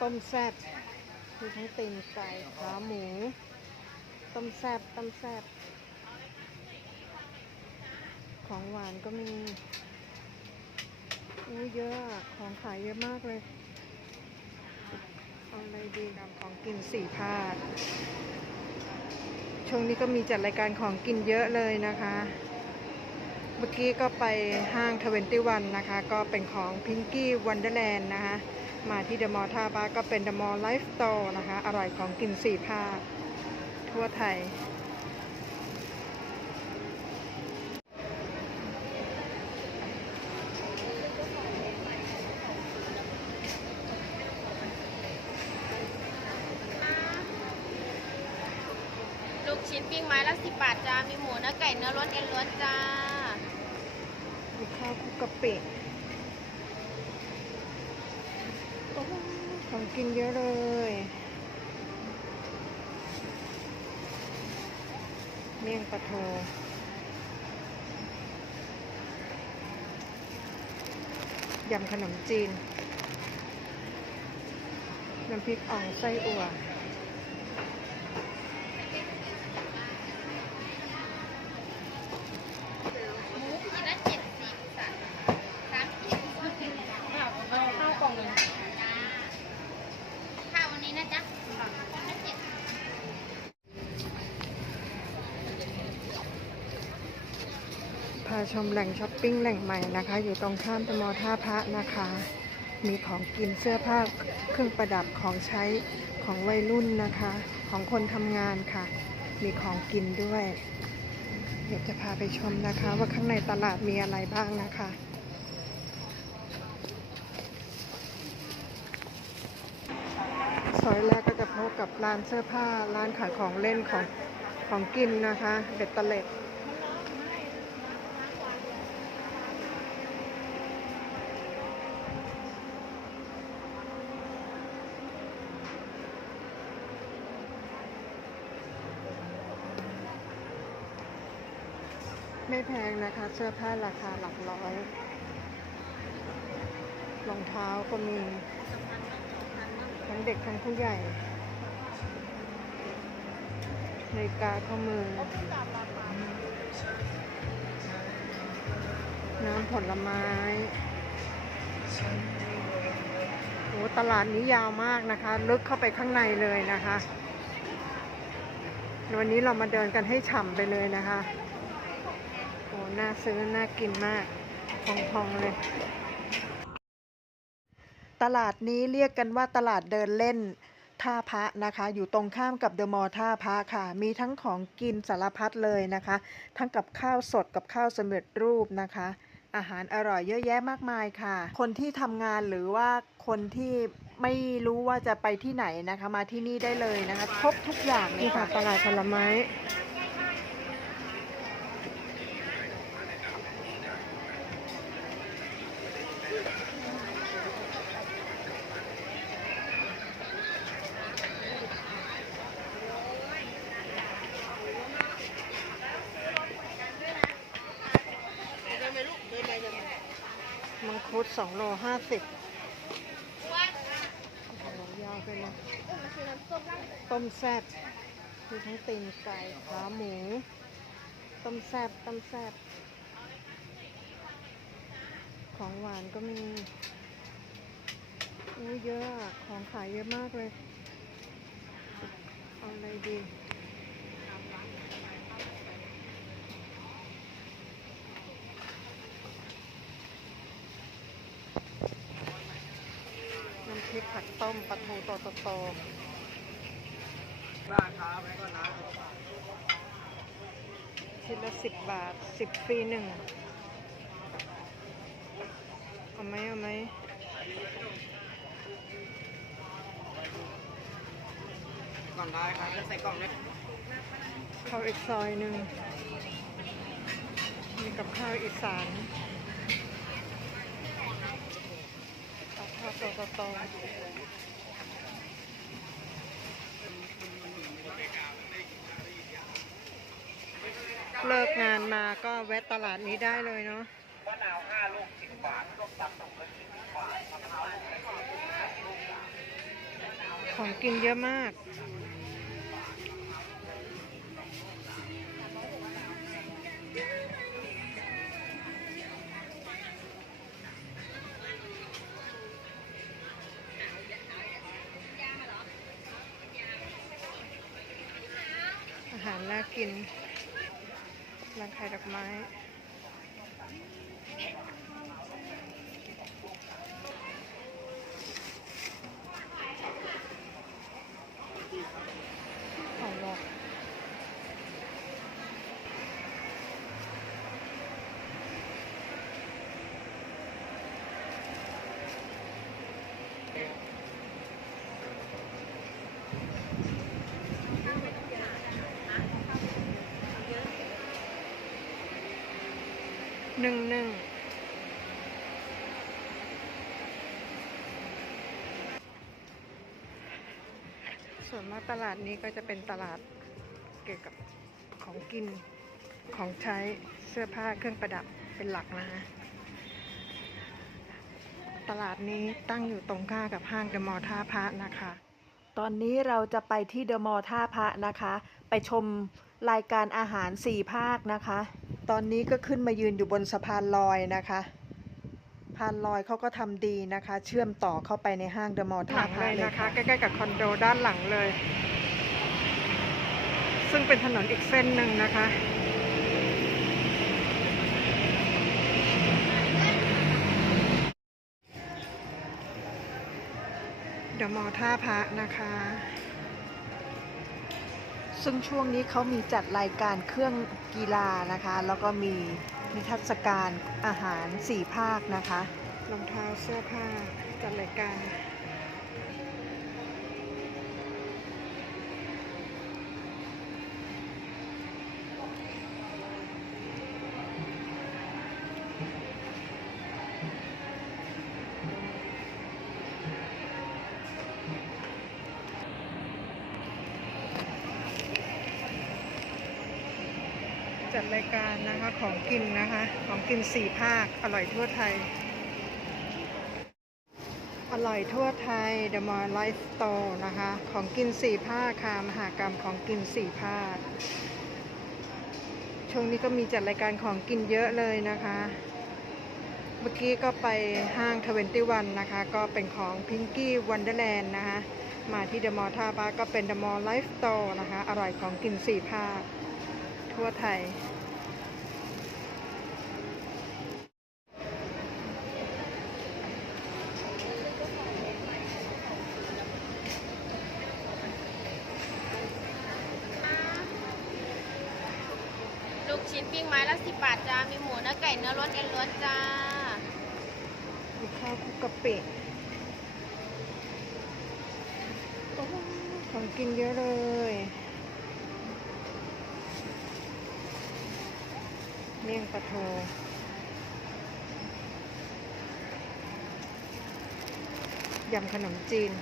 ต้มแซ่บมีทั้งตีนไก่ขาหมู ต้มแซ่บต้มแซ่บของหวานก็มีอู้เยอะของขายเยอะมากเลยเอาอะไรดีนำของกินสี่ภาคช่วงนี้ก็มีจัดรายการของกินเยอะเลยนะคะ เมื่อกี้ก็ไปห้างทเวนตี้วันนะคะ ก็เป็นของพิงกี้วันเดอร์แลนด์นะคะ มาที่เดอะมอลล์ท่าบ้าก็เป็นเดอะมอลล์ไลฟ์สโตร์นะคะ อร่อยของกินสี่ภาคทั่วไทย ลูกชิ้นปิ้งไม้ละสิบบาทจ้า มีหมูเนื้อไก่เนื้อล้วนเอ็นล้วนจ้ามีข้าวคลุกกะปิโอ้โห ของกินเยอะเลยเมี่ยงปลาทูยำขนมจีน น้ำพริกอ่องไส้อั่ว ชมแหล่งช้อปปิ้งแหล่งใหม่นะคะ อยู่ตรงข้ามตมท่าพระนะคะ มีของกินเสื้อผ้าเครื่องประดับของใช้ของวัยรุ่นนะคะ ของคนทำงานค่ะ มีของกินด้วย เดี๋ยวจะพาไปชมนะคะ ว่าข้างในตลาดมีอะไรบ้างนะคะ ซอยแรกก็จะพบกับร้านเสื้อผ้าร้านขายของเล่นของของกินนะคะ เบ็ดเล็ด ไม่แพงนะคะ เสื้อผ้าราคาหลักร้อย รองเท้าก็มี ทั้งเด็กทั้งผู้ใหญ่นาฬิกาข้อมือ น้ำผลไม้โอ้ตลาดนี้ยาวมากนะคะ ลึกเข้าไปข้างในเลยนะคะ วันนี้เรามาเดินกันให้ฉ่ำไปเลยนะคะ โอ้น่าซื้อ น่ากินมาก พองๆเลย ตลาดนี้เรียกกันว่าตลาดเดินเล่น ท่าพระนะคะ อยู่ตรงข้ามกับเดอะมอลล์ท่าพระค่ะ มีทั้งของกินสารพัดเลยนะคะ ทั้งกับข้าวสดกับข้าวสำเร็จรูปนะคะ อาหารอร่อยเยอะแยะมากมายค่ะ คนที่ทำงานหรือว่าคนที่ไม่รู้ว่าจะไปที่ไหนนะคะ มาที่นี่ได้เลยนะคะ ครบทุกอย่างเลยค่ะ ตลาดผลไม้ สองโลห้าสิบโอ้โหยาวไปเลยต้มแซ่บมีทั้งตีนไก่ขาหมู ต้มแซ่บต้มแซ่บของหวานก็มีอู้เยอะ ของขายเยอะมากเลย เอาอะไรดี น้ำพริกผัก ต้มปลาทูโตโตโตบ้านครับแล้วก็น้ำชิ้นละสิบบาทสิบฟรีหนึ่งเอาไหมเอาไหมก่อนได้ครับจะใส่กล่องเนี่ยข้าวอีกซอยหนึ่งมีกับข้าวอีสานเอาข้าวโตโต เลิกงานมาก็แวะตลาดนี้ได้เลยเนาะมะนาว5ลูก10บบาทต้มตำตกละ20บบาทมะพร้าวของกินเยอะมาก อาหารน่ากินานขายดอกไม้ หนึ่งหนึ่งส่วนมากตลาดนี้ก็จะเป็นตลาดเกี่ยวกับของกินของใช้เสื้อผ้าเครื่องประดับเป็นหลักนะฮะตลาดนี้ตั้งอยู่ตรงข้ามกับห้างเดอะมอลล์ท่าพระนะคะ ตอนนี้เราจะไปที่เดอะมอลล์ท่าพระนะคะ ไปชม รายการอาหารสี่ภาคนะคะ ตอนนี้ก็ขึ้นมายืนอยู่บนสะพานลอยนะคะสะพานลอยเขาก็ทำดีนะคะ เชื่อมต่อเข้าไปในห้างเดอะมอลล์ท่าพระเลยนะคะ ใกล้ๆกับคอนโดด้านหลังเลย ซึ่งเป็นถนนอีกเส้นหนึ่งนะคะเดอะมอลล์ท่าพระนะคะ ซึ่งช่วงนี้เขามีจัดรายการเครื่องกีฬานะคะ แล้วก็มีนิทรรศการอาหารสี่ภาคนะคะ รองเท้าเสื้อผ้าจัดรายการ จัดรายการนะคะของกินนะคะ ของกินสี่ภาค อร่อยทั่วไทย อร่อยทั่วไทย The Mall Life Store นะคะ ของกินสี่ภาคค่ะมหากรรมของกินสี่ภาค ช่วงนี้ก็มีจัดรายการของกินเยอะเลยนะคะ เมื่อกี้ก็ไปห้าง 21 นะคะ ก็เป็นของ Pinky Wonderland นะคะ มาที่ The Mall ท่าพระก็เป็น The Mall Life Store นะคะ อร่อยของกินสี่ภาค ทั่วไทย ลูกชิ้นปิ้งไม้ละสิบบาทจ้า มีหมูเนื้อไก่เนื้อล้วนเอ็นล้วนจ้ามีข้าวคลุกกะปิโอ้ของกินเยอะเลย มี่ยงปลาโทยำขนมจีน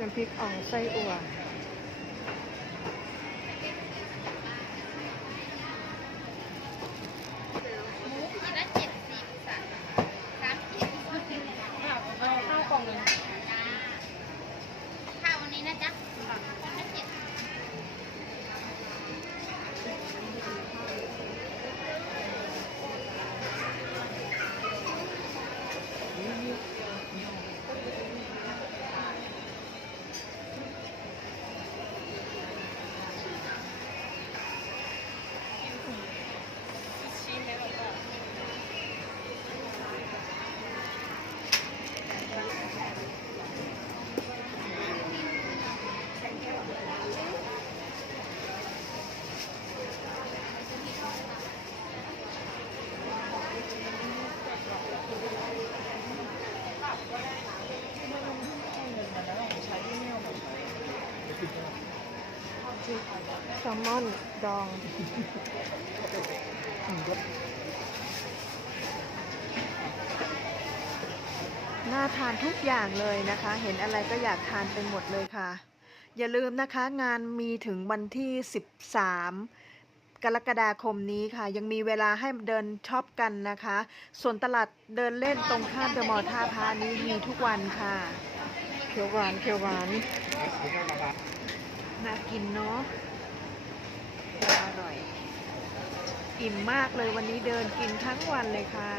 น้ำพริกอ่องไส้อั่ว แซลมอนดองน่าทานทุกอย่างเลยนะคะ เห็นอะไรก็อยากทานไปหมดเลยค่ะ อย่าลืมนะคะงานมีถึงวันที่ 13 กรกฎาคมนี้ค่ะ ยังมีเวลาให้เดินช็อปกันนะคะ ส่วนตลาดเดินเล่นตรงข้ามเดอะมอลล์ท่าพระนี้มีทุกวันค่ะ เขียวหวานเขียวหวานน่ากินเนาะอ ร่อย อิ่มมากเลยวันนี้เดินกินทั้งวันเลยค่ะ